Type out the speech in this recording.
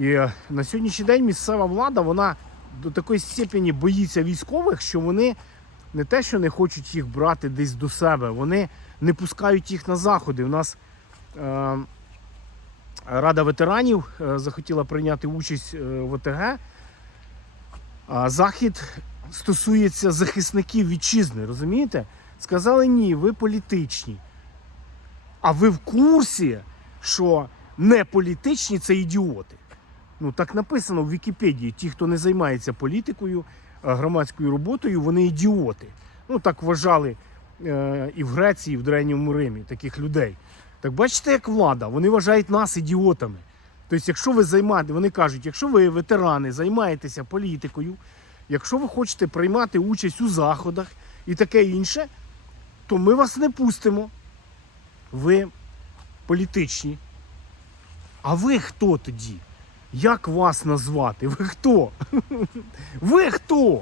І е, на сьогоднішній день місцева влада вона до такої степені боїться військових, що вони не те, що не хочуть їх брати десь до себе, вони не пускають їх на заходи. У нас е, Рада ветеранів е, захотіла прийняти участь е, в ОТГ. А захід стосується захисників вітчизни, розумієте? Сказали ні, ви політичні. А ви в курсі, що не політичні це ідіоти. Ну так написано в Вікіпедії. Ті, хто не займається політикою, е, громадською роботою, вони ідіоти. Ну так вважали е, і в Греції, і в Древньому Римі таких людей. Так бачите, як влада, вони вважають нас ідіотами. Тобто, якщо ви займаєте, вони кажуть, якщо ви ветерани займаєтеся політикою, якщо ви хочете приймати участь у заходах і таке інше, то ми вас не пустимо. Ви політичні. А ви хто тоді? Як вас назвати? Ви хто? Ви хто?